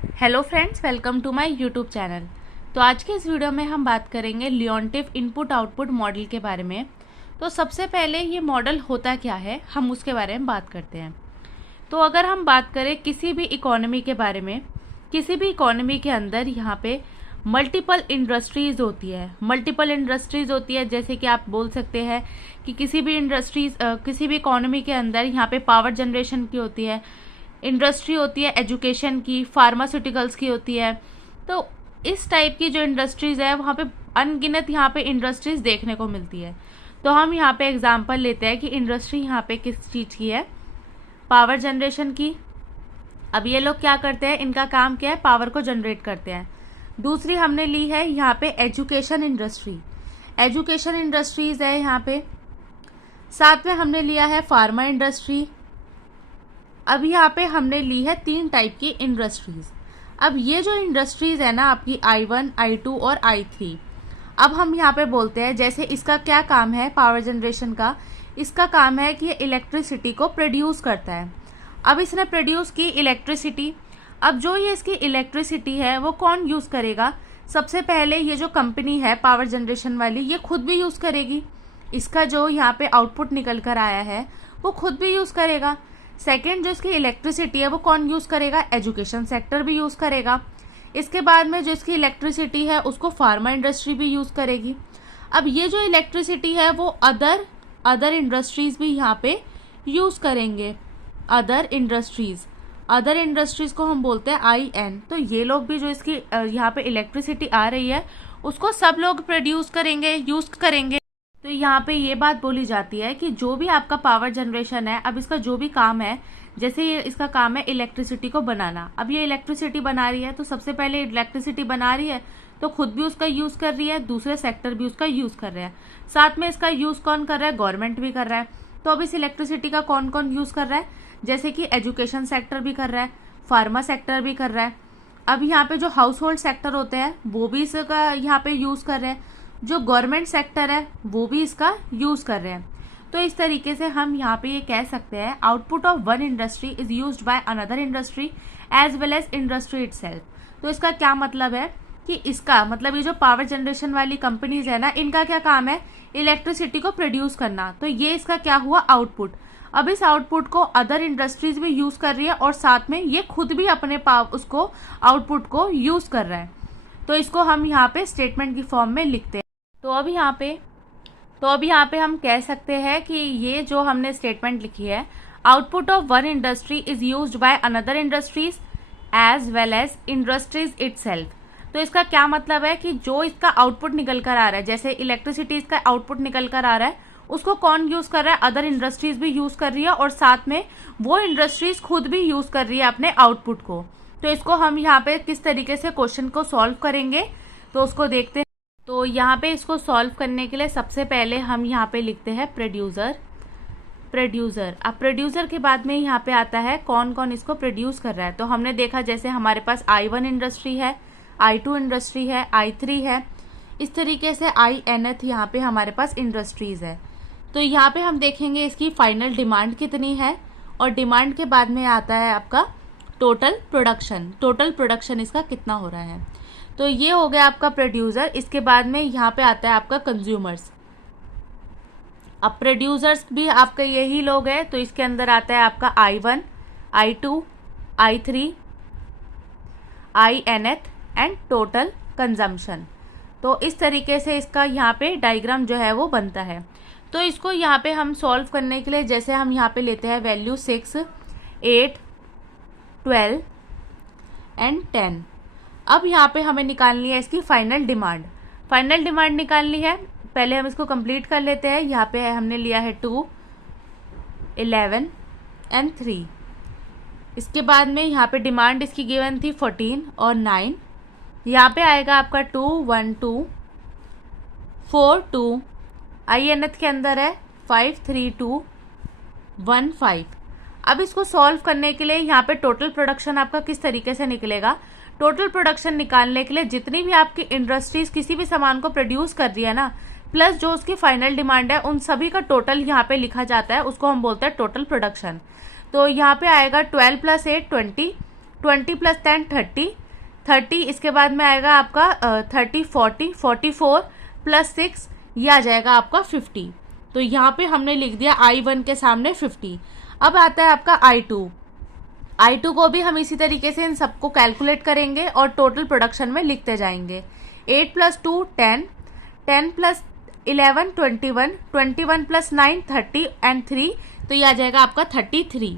Hello friends, welcome to my YouTube channel. तो आज के इस वीडियो में हम बात करेंगे लियोनटिफ इनपुट आउटपुट मॉडल के बारे में। तो सबसे पहले ये मॉडल होता क्या है, हम उसके बारे में बात करते हैं। तो अगर हम बात करें किसी भी इकोनॉमी के बारे में, किसी भी इकोनॉमी के अंदर यहाँ पे मल्टीपल इंडस्ट्रीज़ होती है। जैसे कि आप बोल सकते हैं कि किसी भी इकोनॉमी के अंदर यहाँ पे पावर जनरेशन की होती है, इंडस्ट्री होती है एजुकेशन की, फार्मास्यूटिकल्स की होती है। तो इस टाइप की जो इंडस्ट्रीज़ है वहाँ पे अनगिनत यहाँ पे इंडस्ट्रीज़ देखने को मिलती है। तो हम यहाँ पे एग्जांपल लेते हैं कि इंडस्ट्री यहाँ पे किस चीज़ की है, पावर जनरेशन की। अब ये लोग क्या करते हैं, इनका काम क्या है, पावर को जनरेट करते हैं। दूसरी हमने ली है यहाँ पे एजुकेशन इंडस्ट्रीज़ है यहाँ पे। साथ में हमने लिया है फार्मा इंडस्ट्री। अब यहाँ पे हमने ली है 3 टाइप की इंडस्ट्रीज़। अब ये जो इंडस्ट्रीज़ है ना आपकी I1, I2 और I3, अब हम यहाँ पे बोलते हैं जैसे इसका क्या काम है, पावर जनरेशन का इसका काम है कि ये इलेक्ट्रिसिटी को प्रोड्यूस करता है। अब इसने प्रोड्यूस की इलेक्ट्रिसिटी। अब जो ये इसकी इलेक्ट्रिसिटी है वो कौन यूज़ करेगा? सबसे पहले ये जो कंपनी है पावर जनरेशन वाली, ये खुद भी यूज़ करेगी। इसका जो यहाँ पे आउटपुट निकल कर आया है वो खुद भी यूज़ करेगा। सेकेंड, जो इसकी इलेक्ट्रिसिटी है वो कौन यूज़ करेगा? एजुकेशन सेक्टर भी यूज़ करेगा। इसके बाद में जो इसकी इलेक्ट्रिसिटी है उसको फार्मा इंडस्ट्री भी यूज़ करेगी। अब ये जो इलेक्ट्रिसिटी है वो अदर इंडस्ट्रीज़ भी यहाँ पे यूज़ करेंगे। अदर इंडस्ट्रीज़ को हम बोलते हैं IN। तो ये लोग भी जो इसकी यहाँ पे इलेक्ट्रिसिटी आ रही है उसको सब लोग प्रोड्यूस करेंगे, यूज़ करेंगे। तो यहाँ पे ये बात बोली जाती है कि जो भी आपका पावर जनरेशन है, अब इसका जो भी काम है, जैसे ये इसका काम है इलेक्ट्रिसिटी को बनाना। अब ये इलेक्ट्रिसिटी बना रही है तो सबसे पहले इलेक्ट्रिसिटी बना रही है तो खुद भी उसका यूज़ कर रही है, दूसरे सेक्टर भी उसका यूज़ कर रहे हैं। साथ में इसका यूज़ कौन कर रहा है? गवर्नमेंट भी कर रहा है। तो अब इस इलेक्ट्रिसिटी का कौन कौन यूज़ कर रहा है? जैसे कि एजुकेशन सेक्टर भी कर रहा है, फार्मा सेक्टर भी कर रहा है। अब यहाँ पे जो हाउस होल्ड सेक्टर होते हैं वो भी इसका यहाँ पे यूज़ कर रहे हैं। जो गवर्नमेंट सेक्टर है वो भी इसका यूज़ कर रहे हैं। तो इस तरीके से हम यहाँ पे ये कह सकते हैं output of one industry is used by another industry as well as industry itself. तो इसका क्या मतलब है कि इसका मतलब ये जो पावर जनरेशन वाली कंपनीज है ना, इनका क्या काम है? इलेक्ट्रिसिटी को प्रोड्यूस करना। तो ये इसका क्या हुआ? आउटपुट। अब इस आउटपुट को अदर इंडस्ट्रीज भी यूज कर रही है और साथ में ये खुद भी अपने उसको आउटपुट को यूज कर रहा है। तो इसको हम यहाँ पे स्टेटमेंट की फॉर्म में लिखते हैं। तो अब यहाँ पे हम कह सकते हैं कि ये जो हमने स्टेटमेंट लिखी है, output of one industry is used by another industries as well as industries itself. तो इसका क्या मतलब है कि जो इसका आउटपुट निकल कर आ रहा है, जैसे इलेक्ट्रिसिटी इसका आउटपुट निकल कर आ रहा है, उसको कौन यूज कर रहा है? अदर इंडस्ट्रीज भी यूज कर रही है और साथ में वो इंडस्ट्रीज खुद भी यूज कर रही है अपने आउटपुट को। तो इसको हम यहाँ पे किस तरीके से क्वेश्चन को सॉल्व करेंगे तो उसको देखते हैं। तो यहाँ पे इसको सॉल्व करने के लिए सबसे पहले हम यहाँ पे लिखते हैं प्रोड्यूसर। अब प्रोड्यूसर के बाद में यहाँ पे आता है कौन कौन इसको प्रोड्यूस कर रहा है। तो हमने देखा जैसे हमारे पास I1 इंडस्ट्री है, I2 इंडस्ट्री है, I3 है। इस तरीके से INth यहाँ पे हमारे पास इंडस्ट्रीज है। तो यहाँ पे हम देखेंगे इसकी फाइनल डिमांड कितनी है और डिमांड के बाद में आता है आपका टोटल प्रोडक्शन इसका कितना हो रहा है। तो ये हो गया आपका प्रोड्यूसर। इसके बाद में यहाँ पे आता है आपका कंज्यूमर्स। अब प्रोड्यूसर्स भी आपका यही लोग हैं, तो इसके अंदर आता है आपका I1, I2, I3, INth and total consumption. तो इस तरीके से इसका यहाँ पे डायग्राम जो है वो बनता है। तो इसको यहाँ पे हम सॉल्व करने के लिए जैसे हम यहाँ पे लेते हैं वैल्यू 6, 8, 12 एंड 10। अब यहाँ पे हमें निकालनी है इसकी फाइनल डिमांड निकालनी है। पहले हम इसको कंप्लीट कर लेते हैं। यहाँ पे हमने लिया है 2, 11 एंड 3। इसके बाद में यहाँ पे डिमांड इसकी गिवन थी 14 और 9। यहाँ पे आएगा आपका 2, 1, 2, 4, 2। INth के अंदर है 5, 3, 2, 1, 5। अब इसको सॉल्व करने के लिए यहाँ पे टोटल प्रोडक्शन आपका किस तरीके से निकलेगा? टोटल प्रोडक्शन निकालने के लिए जितनी भी आपकी इंडस्ट्रीज किसी भी सामान को प्रोड्यूस कर रही है ना, प्लस जो उसकी फाइनल डिमांड है, उन सभी का टोटल यहाँ पे लिखा जाता है। उसको हम बोलते हैं टोटल प्रोडक्शन। तो यहाँ पे आएगा 12 + 8 20, 20 प्लस 10 30, 30 इसके बाद में आएगा आपका 30 40, 44 प्लस 6 ये आ जाएगा आपका 50। तो यहाँ पे हमने लिख दिया I1 के सामने 50। अब आता है आपका I2 को भी हम इसी तरीके से इन सबको कैलकुलेट करेंगे और टोटल प्रोडक्शन में लिखते जाएंगे। 8 प्लस 2 10, 10 प्लस 11 21, 21 प्लस 9 30 एंड 3, तो ये आ जाएगा आपका 33।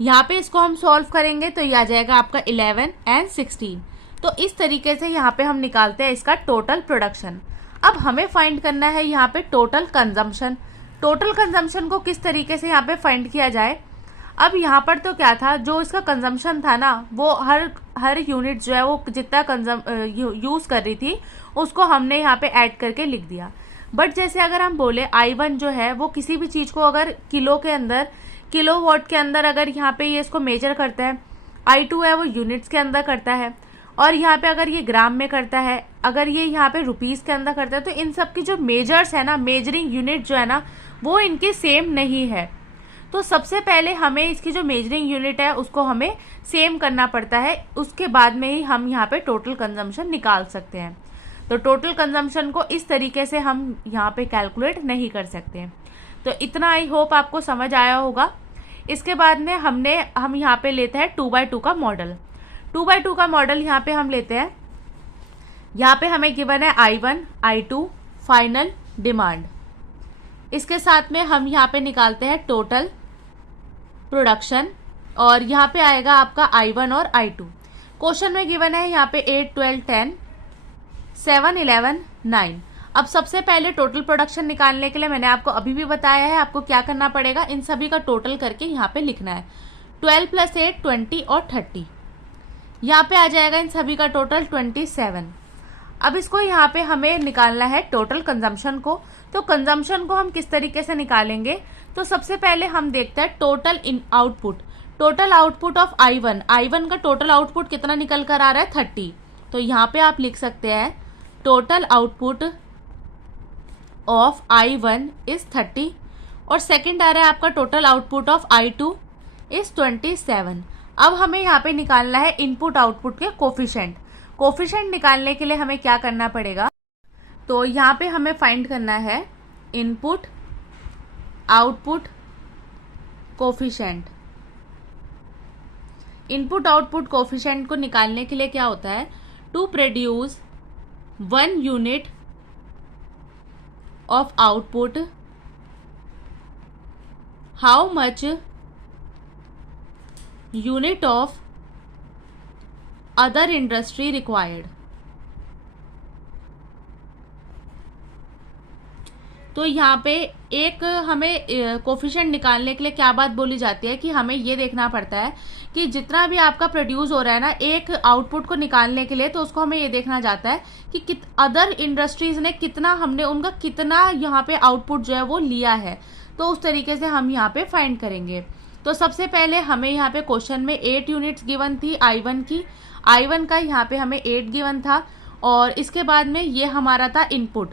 यहाँ पे इसको हम सॉल्व करेंगे तो ये आ जाएगा आपका 11 एंड 16। तो इस तरीके से यहाँ पे हम निकालते हैं इसका टोटल प्रोडक्शन। अब हमें फाइंड करना है यहाँ पे टोटल कंजम्पशन। टोटल कंजम्पशन को किस तरीके से यहाँ पे फाइंड किया जाए। अब यहाँ पर तो क्या था, जो इसका कंजम्पशन था ना, वो हर यूनिट जो है वो जितना यूज़ कर रही थी उसको हमने यहाँ पे ऐड करके लिख दिया। बट जैसे अगर हम बोले I1 जो है वो किसी भी चीज़ को अगर किलोवाट के अंदर अगर यहाँ पे ये इसको मेजर करता है, I2 है वो यूनिट्स के अंदर करता है, और यहाँ पे अगर ये ग्राम में करता है, अगर ये यहाँ पे रुपीस के अंदर करता है, तो इन सब की जो मेजर्स है ना, मेजरिंग यूनिट जो है ना, वो इनकी सेम नहीं है। तो सबसे पहले हमें इसकी जो मेजरिंग यूनिट है उसको हमें सेम करना पड़ता है, उसके बाद में ही हम यहाँ पे टोटल कंजम्पशन निकाल सकते हैं। तो टोटल कंजम्पशन को इस तरीके से हम यहाँ पे कैलकुलेट नहीं कर सकते। तो इतना आई होप आपको समझ आया होगा। इसके बाद में हम यहाँ पे लेते हैं 2x2 का मॉडल। 2x2 का मॉडल यहाँ पे हम लेते हैं। यहाँ पे हमें गिवन है I1 I2 फाइनल डिमांड। इसके साथ में हम यहाँ पे निकालते हैं टोटल प्रोडक्शन, और यहाँ पे आएगा आपका I1 और I2। क्वेश्चन में गिवन है यहाँ पे 8 12 10 7 11 9। अब सबसे पहले टोटल प्रोडक्शन निकालने के लिए मैंने आपको अभी भी बताया है आपको क्या करना पड़ेगा, इन सभी का टोटल करके यहाँ पे लिखना है। 12 प्लस 8 20 और 30, यहाँ पे आ जाएगा इन सभी का टोटल 27। अब इसको यहाँ पे हमें निकालना है टोटल कंजम्पशन को। तो कंजम्पशन को हम किस तरीके से निकालेंगे, तो सबसे पहले हम देखते हैं total in output. Total output of I1 का टोटल आउटपुट कितना निकल कर आ रहा है 30। तो यहाँ पे आप लिख सकते हैं total output of I1 is 30, और सेकंड आ रहा है आपका total output of I2 is 27। अब हमें यहाँ पे निकालना है इनपुट आउटपुट के कोफिशिएंट। कोफिशिएंट निकालने के लिए हमें क्या करना पड़ेगा, तो यहाँ पे हमें फाइंड करना है input output coefficient. Input output coefficient को निकालने के लिए क्या होता है, to produce 1 unit of output how much unit of other industry required. तो यहाँ पे एक हमें कोफिशिएंट निकालने के लिए क्या बात बोली जाती है कि हमें ये देखना पड़ता है कि जितना भी आपका प्रोड्यूस हो रहा है ना एक आउटपुट को निकालने के लिए, तो उसको हमें ये देखना जाता है कि अदर इंडस्ट्रीज ने उनका कितना यहाँ पे आउटपुट जो है वो लिया है। तो उस तरीके से हम यहाँ पे फाइंड करेंगे। तो सबसे पहले हमें यहाँ पे क्वेश्चन में 8 यूनिट्स गिवन थी I1 की। I1 का यहाँ पे हमें 8 गिवन था, और इसके बाद में ये हमारा था इनपुट।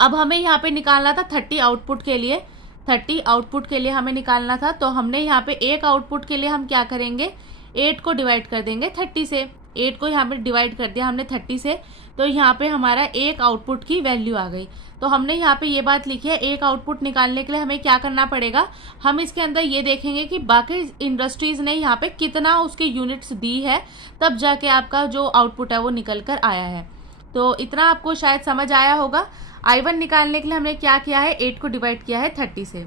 अब हमें यहाँ पे निकालना था 30 आउटपुट के लिए। 30 आउटपुट के लिए हमें निकालना था, तो हमने यहाँ पे एक आउटपुट के लिए हम क्या करेंगे, 8 को डिवाइड कर देंगे 30 से। 8 को यहाँ पे डिवाइड कर दिया हमने 30 से, तो यहाँ पे हमारा एक आउटपुट की वैल्यू आ गई। तो हमने यहाँ पे ये बात लिखी है, एक आउटपुट निकालने के लिए हमें क्या करना पड़ेगा, हम इसके अंदर ये देखेंगे कि बाकी इंडस्ट्रीज ने यहाँ पे कितना उसके यूनिट्स दी है, तब जाके आपका जो आउटपुट है वो निकल कर आया है। तो इतना आपको शायद समझ आया होगा। I1 निकालने के लिए हमने क्या किया है, 8 को डिवाइड किया है 30 से।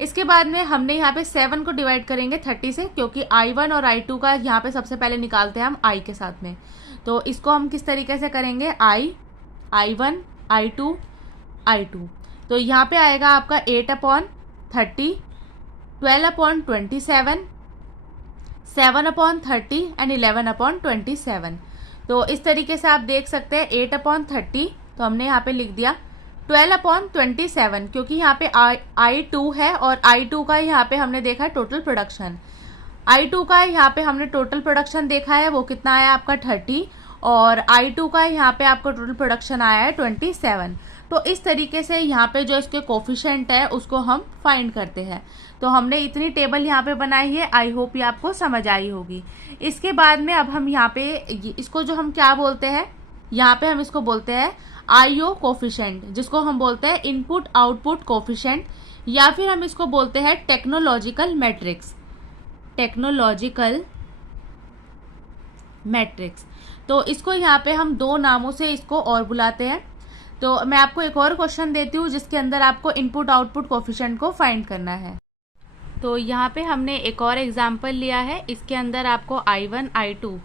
इसके बाद में हमने यहाँ पे 7 को डिवाइड करेंगे 30 से, क्योंकि I1 और I2 का यहाँ पे सबसे पहले निकालते हैं हम I के साथ में। तो इसको हम किस तरीके से करेंगे, I1 I2 I2। तो यहाँ पे आएगा आपका 8/30, 12/27, 7/30 एंड 11/27। तो इस तरीके से आप देख सकते हैं 8/30 तो हमने यहाँ पे लिख दिया, 12/27 क्योंकि यहाँ पे I2 है और I2 का यहाँ पे हमने देखा है टोटल प्रोडक्शन। I2 का यहाँ पे हमने टोटल प्रोडक्शन देखा है, वो कितना आया आपका 30, और I2 का यहाँ पे आपका टोटल प्रोडक्शन आया है 27। तो इस तरीके से यहाँ पे जो इसके कोफिशिएंट है उसको हम फाइंड करते हैं। तो हमने इतनी टेबल यहाँ पे बनाई है, आई होप ये आपको समझ आई होगी। इसके बाद में अब हम यहाँ पे इसको जो हम क्या बोलते हैं, यहाँ पे हम इसको बोलते हैं आईओ कोफिशिएंट, जिसको हम बोलते हैं इनपुट आउटपुट कोफिशिएंट, या फिर हम इसको बोलते हैं टेक्नोलॉजिकल मैट्रिक्स, टेक्नोलॉजिकल मैट्रिक्स। तो इसको यहाँ पे हम दो नामों से इसको और बुलाते हैं। तो मैं आपको एक और क्वेश्चन देती हूँ जिसके अंदर आपको इनपुट आउटपुट कोफिशिएंट को फाइंड करना है। तो यहाँ पे हमने एक और एग्जाम्पल लिया है, इसके अंदर आपको I1 I2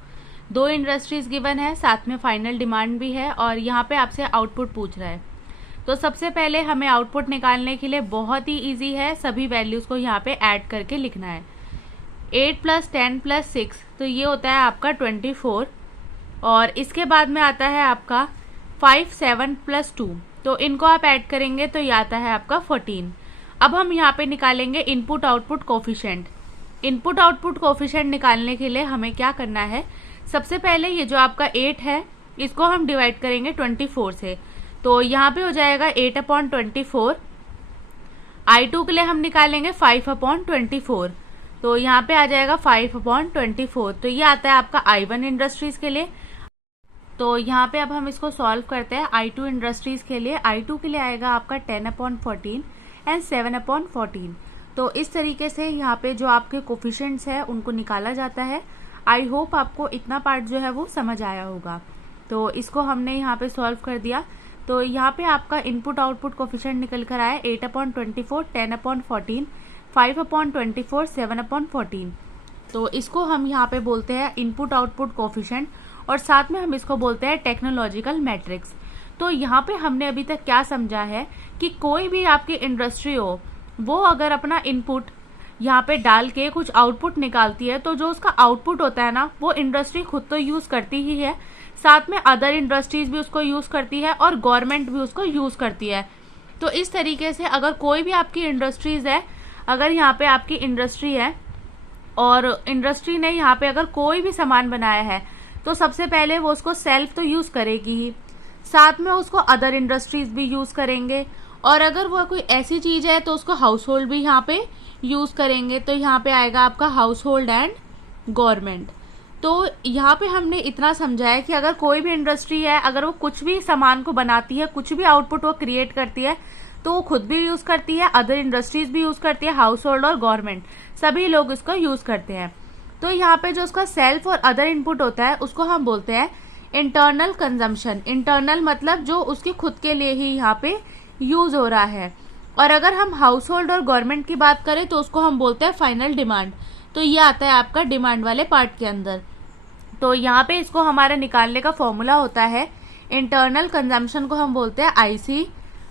दो इंडस्ट्रीज गिवन है, साथ में फाइनल डिमांड भी है, और यहाँ पे आपसे आउटपुट पूछ रहा है। तो सबसे पहले हमें आउटपुट निकालने के लिए बहुत ही इजी है, सभी वैल्यूज को यहाँ पे ऐड करके लिखना है। 8 + 10 + 6 तो ये होता है आपका 24, और इसके बाद में आता है आपका 5 7 + 2, तो इनको आप ऐड करेंगे तो ये आता है आपका 14। अब हम यहाँ पे निकालेंगे input output coefficient. Input output coefficient निकालने के लिए हमें क्या करना है, सबसे पहले ये जो आपका 8 है इसको हम डिवाइड करेंगे 24 से, तो यहाँ पे हो जाएगा 8/24। I2 के लिए हम निकालेंगे 5/24, तो यहाँ पे आ जाएगा 5/24, तो ये आता है आपका I1 इंडस्ट्रीज के लिए। तो यहाँ पे अब हम इसको सॉल्व करते हैं I2 इंडस्ट्रीज के लिए। I2 के लिए आएगा आपका 10/14 एंड 7/14। तो इस तरीके से यहाँ पे जो आपके कोफिशिएंट्स है उनको निकाला जाता है। आई होप आपको इतना पार्ट जो है वो समझ आया होगा। तो इसको हमने यहाँ पे सॉल्व कर दिया। तो यहाँ पे आपका इनपुट आउटपुट कोफिशिएंट निकल कर आया 8/24, 10/14, 5/24, 7/14। तो इसको हम यहाँ पे बोलते हैं इनपुट आउटपुट कोफिशिएंट, और साथ में हम इसको बोलते हैं टेक्नोलॉजिकल मैट्रिक्स। तो यहाँ पे हमने अभी तक क्या समझा है कि कोई भी आपकी इंडस्ट्री हो, वो अगर अपना इनपुट यहाँ पे डाल के कुछ आउटपुट निकालती है, तो जो उसका आउटपुट होता है ना, वो इंडस्ट्री खुद तो यूज करती ही है, साथ में अदर इंडस्ट्रीज भी उसको यूज करती है और गवर्नमेंट भी उसको यूज करती है। तो इस तरीके से अगर कोई भी आपकी इंडस्ट्रीज है, अगर यहाँ पे आपकी इंडस्ट्री है और इंडस्ट्री ने यहाँ पे अगर कोई भी सामान बनाया है, तो सबसे पहले वो उसको सेल्फ तो यूज करेगी ही, साथ में उसको अदर इंडस्ट्रीज भी यूज करेंगे, और अगर वो कोई ऐसी चीज है तो उसको हाउस होल्ड भी यहाँ पे यूज करेंगे। तो यहाँ पे आएगा आपका हाउस होल्ड एंड गवर्नमेंट। तो यहाँ पे हमने इतना समझा है कि अगर कोई भी इंडस्ट्री है, अगर वो कुछ भी सामान को बनाती है, कुछ भी आउटपुट वो क्रिएट करती है, तो वो खुद भी यूज करती है, अदर इंडस्ट्रीज भी यूज करती है, हाउस होल्ड और गवर्नमेंट सभी लोग इसको यूज करते हैं। तो यहाँ पे जो उसका सेल्फ और अदर इनपुट होता है उसको हम बोलते हैं इंटरनल कंजम्पशन। इंटरनल मतलब जो उसकी खुद के लिए ही यहाँ पे यूज हो रहा है। और अगर हम हाउस होल्ड और गवर्नमेंट की बात करें तो उसको हम बोलते हैं फाइनल डिमांड। तो ये आता है आपका डिमांड वाले पार्ट के अंदर। तो यहाँ पे इसको हमारा निकालने का फॉर्मूला होता है, इंटरनल कंजम्पशन को हम बोलते हैं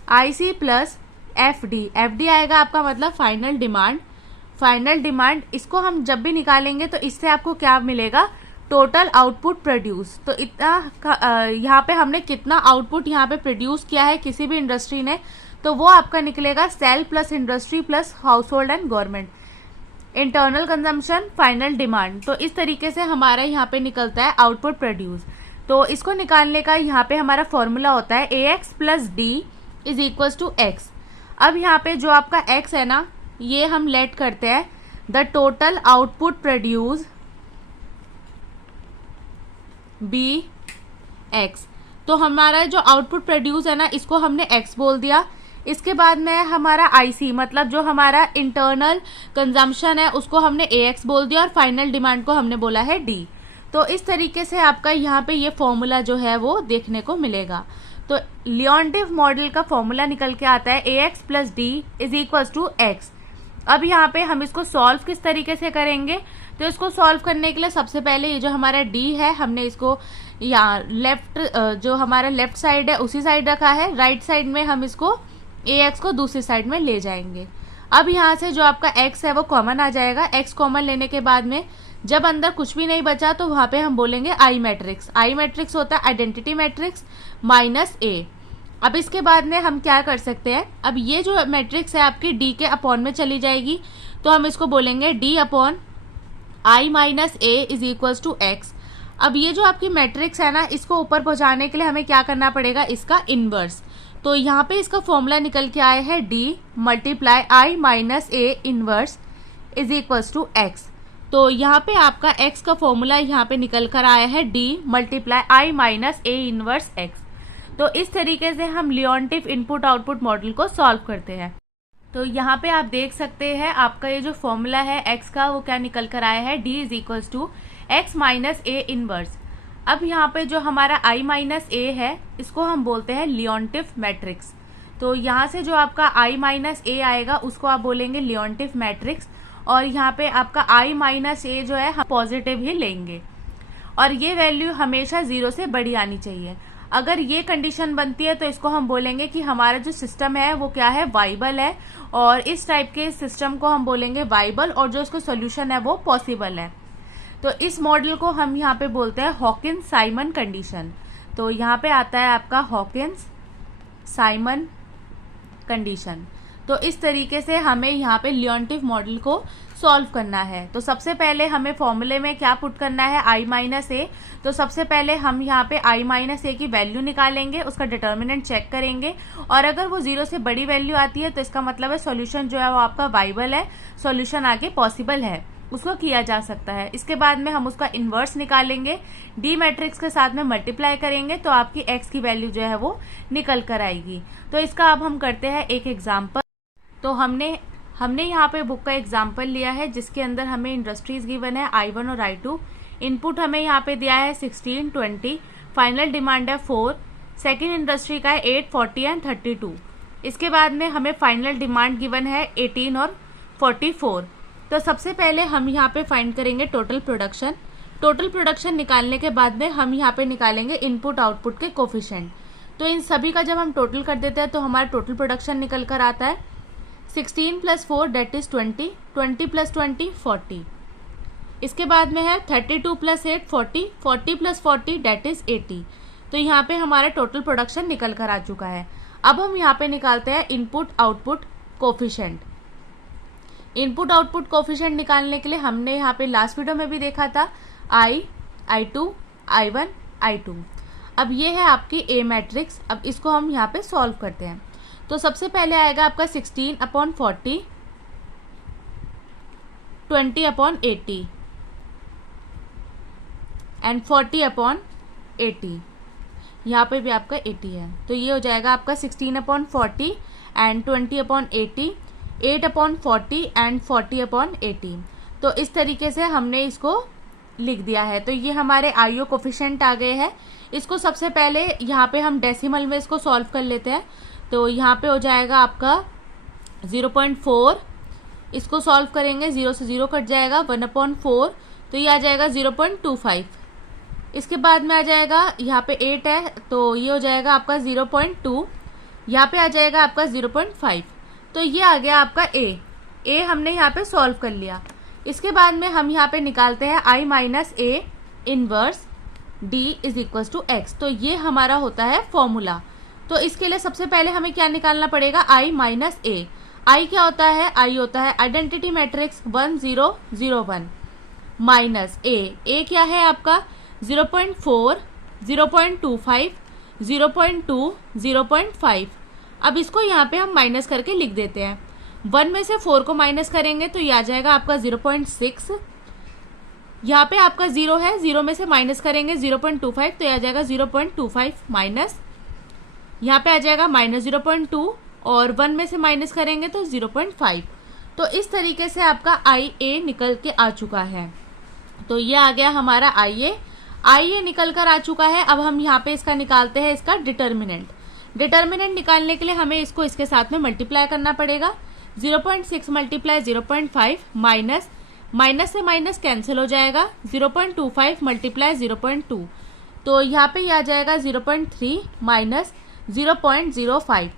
IC प्लस FD आएगा आपका मतलब फाइनल डिमांड। इसको हम जब भी निकालेंगे तो इससे आपको क्या मिलेगा, टोटल आउटपुट प्रोड्यूस। तो इतना यहाँ पे हमने कितना आउटपुट यहाँ पे प्रोड्यूस किया है किसी भी इंडस्ट्री ने, तो वो आपका निकलेगा sale plus industry plus household and government, internal consumption final demand. तो इस तरीके से हमारा यहाँ पे निकलता है आउटपुट प्रोड्यूस। तो इसको निकालने का यहाँ पे हमारा फॉर्मूला होता है AX + D = X। अब यहाँ पे जो आपका X है ना, ये हम लेट करते हैं the total output produce BX। तो हमारा जो आउटपुट प्रोड्यूस है ना, इसको हमने X बोल दिया। इसके बाद में हमारा IC मतलब जो हमारा इंटरनल कंजम्पशन है उसको हमने AX बोल दिया, और फाइनल डिमांड को हमने बोला है D। तो इस तरीके से आपका यहाँ पे ये फॉर्मूला जो है वो देखने को मिलेगा। तो लियोनटिफ मॉडल का फॉर्मूला निकल के आता है AX + D = X। अब यहाँ पे हम इसको सॉल्व किस तरीके से करेंगे, तो इसको सॉल्व करने के लिए सबसे पहले ये जो हमारा D है, हमने इसको यहाँ लेफ्ट जो हमारा लेफ्ट साइड है उसी साइड रखा है, राइट साइड में हम इसको AX को दूसरी साइड में ले जाएंगे। अब यहाँ से जो आपका X है वो कॉमन आ जाएगा। X कॉमन लेने के बाद में जब अंदर कुछ भी नहीं बचा तो वहाँ पे हम बोलेंगे I मैट्रिक्स होता है आइडेंटिटी मैट्रिक्स -A। अब इसके बाद में हम क्या कर सकते हैं, अब ये जो मैट्रिक्स है आपकी D के अपॉन में चली जाएगी, तो हम इसको बोलेंगे D/I - A = X। अब ये जो आपकी मैट्रिक्स है ना, इसको ऊपर पहुंचाने के लिए हमें क्या करना पड़ेगा, इसका इनवर्स। तो यहाँ पे इसका फॉर्मूला निकल के आया है D multiply I minus A inverse is equals to X। तो यहाँ पे आपका X का फॉर्मूला यहाँ पे निकल कर आया है D multiply I minus A inverse X। तो इस तरीके से हम लियोनटिफ इनपुट आउटपुट मॉडल को सॉल्व करते हैं। तो यहाँ पे आप देख सकते हैं आपका ये जो फॉर्मूला है X का वो क्या निकल कर आया है, D is equals to X minus A inverse. अब यहाँ पे जो हमारा I माइनस A है इसको हम बोलते हैं लियोनटिफ मैट्रिक्स। तो यहाँ से जो आपका I माइनस A आएगा उसको आप बोलेंगे लियोनटिफ मैट्रिक्स, और यहाँ पे आपका I माइनस A जो है हम पॉजिटिव ही लेंगे, और ये वैल्यू हमेशा 0 से बड़ी आनी चाहिए। अगर ये कंडीशन बनती है तो इसको हम बोलेंगे कि हमारा जो सिस्टम है वो क्या है, वाइबल है, और इस टाइप के सिस्टम को हम बोलेंगे वाइबल, और जो इसको सोल्यूशन है वो पॉसिबल है। तो इस मॉडल को हम यहाँ पे बोलते हैं हॉकिंस साइमन कंडीशन। तो यहाँ पे आता है आपका हॉकिंस साइमन कंडीशन। तो इस तरीके से हमें यहाँ पे लियोनटिफ मॉडल को सॉल्व करना है। तो सबसे पहले हमें फॉर्मूले में क्या पुट करना है, I माइनस ए। तो सबसे पहले हम यहाँ पे I माइनस ए की वैल्यू निकालेंगे, उसका डिटर्मिनेंट चेक करेंगे, और अगर वो 0 से बड़ी वैल्यू आती है तो इसका मतलब है सॉल्यूशन जो है वो आपका वाइबल है, सॉल्यूशन आगे पॉसिबल है, उसको किया जा सकता है। इसके बाद में हम उसका इन्वर्स निकालेंगे, डी मैट्रिक्स के साथ में मल्टीप्लाई करेंगे तो आपकी एक्स की वैल्यू जो है वो निकल कर आएगी। तो इसका अब हम करते हैं एक एग्जाम्पल। तो हमने यहाँ पे बुक का एग्जाम्पल लिया है जिसके अंदर हमें इंडस्ट्रीज गिवन है I1 और I2। इनपुट हमें यहाँ पे दिया है 16, 20, फाइनल डिमांड है 4, सेकेंड इंडस्ट्री का है 8, 40 एंड 32। इसके बाद में हमें फाइनल डिमांड गिवन है 18 और 44। तो सबसे पहले हम यहाँ पे फाइंड करेंगे टोटल प्रोडक्शन। टोटल प्रोडक्शन निकालने के बाद में हम यहाँ पे निकालेंगे इनपुट आउटपुट के कोफिशिएंट। तो इन सभी का जब हम टोटल कर देते हैं तो हमारा टोटल प्रोडक्शन निकल कर आता है 16 + 4 दैट इज 20, 20 + 20 40। इसके बाद में है 32 + 8 40, 40 + 40 दैट इज 80। तो यहाँ पे हमारा टोटल प्रोडक्शन निकल कर आ चुका है। अब हम यहाँ पे निकालते हैं input output coefficient. Input output coefficient निकालने के लिए हमने यहाँ पे लास्ट वीडियो में भी देखा था I, I2, I1, I2। अब ये है आपकी ए मैट्रिक्स। अब इसको हम यहाँ पे सॉल्व करते हैं। तो सबसे पहले आएगा आपका 16/40, 20/80 एंड 40/80। यहाँ पे भी आपका 80 है। तो ये हो जाएगा आपका 16/40 एंड 20/80, 8/40 एंड 40/80। तो इस तरीके से हमने इसको लिख दिया है। तो ये हमारे आईओ कोफिशिएंट आ गए हैं। इसको सबसे पहले यहाँ पे हम डेसिमल में इसको सॉल्व कर लेते हैं। तो यहाँ पे हो जाएगा आपका 0.4, इसको सॉल्व करेंगे 0 से 0 कट जाएगा, 1/4, तो ये आ जाएगा 0.25। इसके बाद में आ जाएगा यहाँ पे 8 है तो ये हो जाएगा आपका 0.2, यहाँ पे आ जाएगा आपका 0.5। तो ये आ गया आपका ए हमने यहाँ पे सॉल्व कर लिया। इसके बाद में हम यहाँ पे निकालते हैं I minus A inverse D is equals to X. तो ये हमारा होता है फॉर्मूला। तो इसके लिए सबसे पहले हमें क्या निकालना पड़ेगा, I माइनस ए। I क्या होता है, I होता है आइडेंटिटी मैट्रिक्स 1 0 0 1 माइनस ए क्या है आपका 0.4, 0.25, 0.2, 0.5। अब इसको यहाँ पे हम माइनस करके लिख देते हैं। 1 में से 4 को माइनस करेंगे तो ये आ जाएगा आपका 0.6। यहाँ पे आपका 0 है, 0 में से माइनस करेंगे 0.25 तो ये आ जाएगा 0.25 माइनस, यहाँ पे आ जाएगा -0.2, और 1 में से माइनस करेंगे तो 0.5। तो इस तरीके से आपका IA निकल के आ चुका है। तो ये आ गया हमारा IA निकल कर आ चुका है। अब हम यहाँ पे इसका निकालते हैं इसका डिटर्मिनेंट। डिटर्मिनेंट निकालने के लिए हमें इसको इसके साथ में मल्टीप्लाई करना पड़ेगा। 0.6 × 0.5 माइनस से माइनस कैंसिल हो जाएगा, 0.25 × 0.2 तो यहाँ पे आ जाएगा 0.3 माइनस 0.05।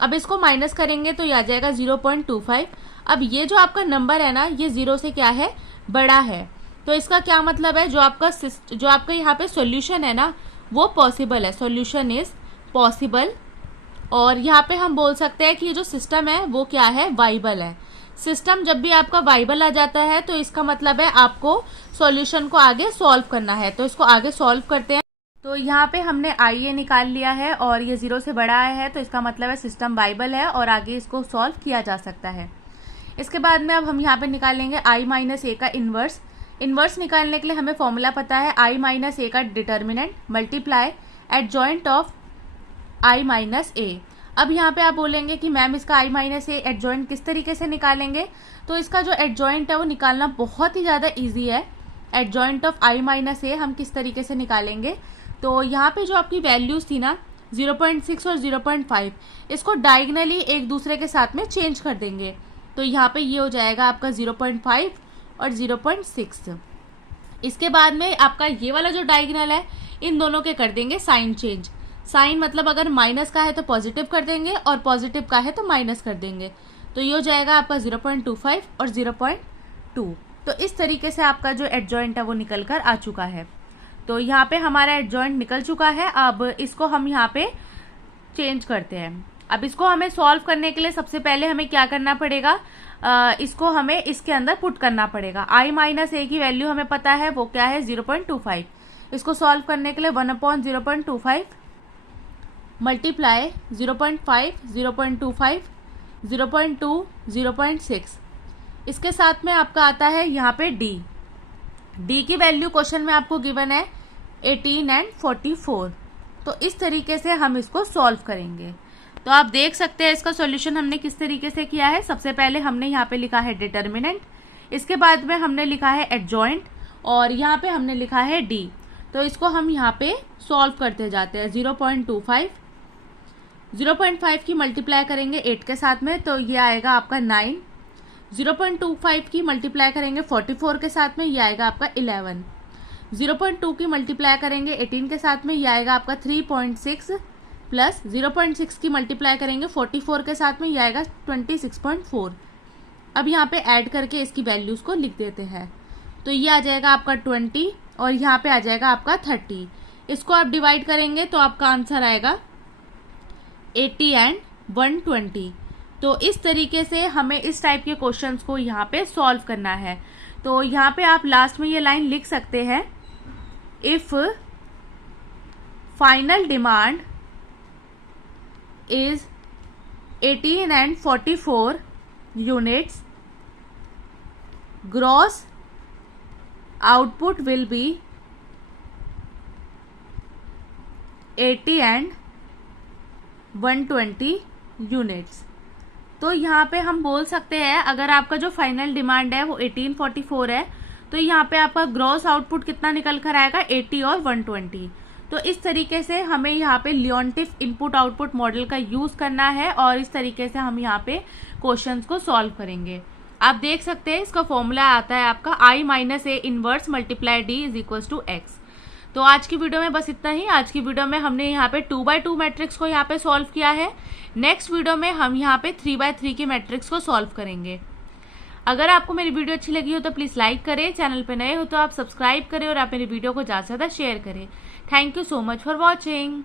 अब इसको माइनस करेंगे तो ये आ जाएगा 0.25। अब ये जो आपका नंबर है ना ये 0 से क्या है, बड़ा है। तो इसका क्या मतलब है, जो आपका यहाँ पे सॉल्यूशन है ना वो पॉसिबल है, सॉल्यूशन इज पॉसिबल। और यहाँ पे हम बोल सकते हैं कि ये जो सिस्टम है वो क्या है, वाइबल है। सिस्टम जब भी आपका वाइबल आ जाता है तो इसका मतलब है आपको सॉल्यूशन को आगे सॉल्व करना है। तो इसको आगे सॉल्व करते हैं। तो तो यहाँ पे हमने आई ए निकाल लिया है और ये 0 से बड़ा आया है, तो इसका मतलब है सिस्टम वाइबल है और आगे इसको सॉल्व किया जा सकता है। इसके बाद में अब हम यहाँ पे निकालेंगे आई माइनस ए का इन्वर्स। इन्वर्स निकालने के लिए हमें फॉर्मूला पता है, आई माइनस ए का determinant multiply adjoint of I minus A. अब यहाँ पे आप बोलेंगे कि मैम इसका आई माइनस ए एडजॉइंट किस तरीके से निकालेंगे, तो इसका जो एडजॉइंट है वो निकालना बहुत ही ज़्यादा ईजी है। एडजॉइंट ऑफ आई माइनस ए हम किस तरीके से निकालेंगे, तो यहाँ पे जो आपकी वैल्यूज़ थी ना 0.6 और 0.5, इसको डायगनली एक दूसरे के साथ में चेंज कर देंगे। तो यहाँ पे ये हो जाएगा आपका 0.5 और 0.6। इसके बाद में आपका ये वाला जो डायगनल है इन दोनों के कर देंगे साइन चेंज। साइन मतलब अगर माइनस का है तो पॉजिटिव कर देंगे और पॉजिटिव का है तो माइनस कर देंगे। तो ये हो जाएगा आपका 0.25 और 0.2। तो इस तरीके से आपका जो एडजॉइंट है वो निकल कर आ चुका है। तो यहाँ पे हमारा एडजॉइंट निकल चुका है। अब इसको हम यहाँ पे चेंज करते हैं। अब इसको हमें सॉल्व करने के लिए सबसे पहले हमें क्या करना पड़ेगा, इसको हमें इसके अंदर पुट करना पड़ेगा। आई माइनस ए की वैल्यू हमें पता है वो क्या है 0.25। इसको सॉल्व करने के लिए 1/0.25 मल्टीप्लाई 0.5, 0.25, 0.2, 0.6। इसके साथ में आपका आता है यहाँ पे डी। डी की वैल्यू क्वेश्चन में आपको गिवन है 18 एंड 44। तो इस तरीके से हम इसको सॉल्व करेंगे। तो आप देख सकते हैं इसका सॉल्यूशन हमने किस तरीके से किया है। सबसे पहले हमने यहाँ पे लिखा है डिटर्मिनेंट, इसके बाद में हमने लिखा है एडजॉइंट और यहाँ पे हमने लिखा है डी। तो इसको हम यहाँ पे सॉल्व करते जाते हैं। 0.25, 0.5 की मल्टीप्लाई करेंगे 8 के साथ में तो ये आएगा आपका 9। 0.25 की मल्टीप्लाई करेंगे 44 के साथ में ये आएगा आपका 11। 0.2 की मल्टीप्लाई करेंगे 18 के साथ में ये आएगा आपका 3.6 प्लस 0.6 की मल्टीप्लाई करेंगे 44 के साथ में ये आएगा 26.4। अब यहाँ पे ऐड करके इसकी वैल्यूज़ को लिख देते हैं। तो ये आ जाएगा आपका 20 और यहाँ पे आ जाएगा आपका 30। इसको आप डिवाइड करेंगे तो आपका आंसर आएगा 80 एंड 120। तो इस तरीके से हमें इस टाइप के क्वेश्चंस को यहाँ पे सॉल्व करना है। तो यहाँ पे आप लास्ट में ये लाइन लिख सकते हैं, if final demand is 18 and 44 units, gross output will be 80 and 120 units. तो यहाँ पे हम बोल सकते हैं अगर आपका जो फाइनल डिमांड है वो 1844 है तो यहाँ पे आपका ग्रॉस आउटपुट कितना निकल कर आएगा 80 और 120। तो इस तरीके से हमें यहाँ पे लियोनटिफ इनपुट आउटपुट मॉडल का यूज़ करना है और इस तरीके से हम यहाँ पे क्वेश्चंस को सॉल्व करेंगे। आप देख सकते हैं इसका फॉर्मूला आता है आपका I minus A inverse multiply D is equal to X. तो आज की वीडियो में बस इतना ही। आज की वीडियो में हमने यहाँ पे 2x2 मैट्रिक्स को यहाँ पे सॉल्व किया है। नेक्स्ट वीडियो में हम यहाँ पे 3x3 की मैट्रिक्स को सॉल्व करेंगे। अगर आपको मेरी वीडियो अच्छी लगी हो तो प्लीज़ लाइक करें, चैनल पे नए हो तो आप सब्सक्राइब करें और आप मेरी वीडियो को ज़्यादा से ज़्यादा शेयर करें। Thank you so much for watching.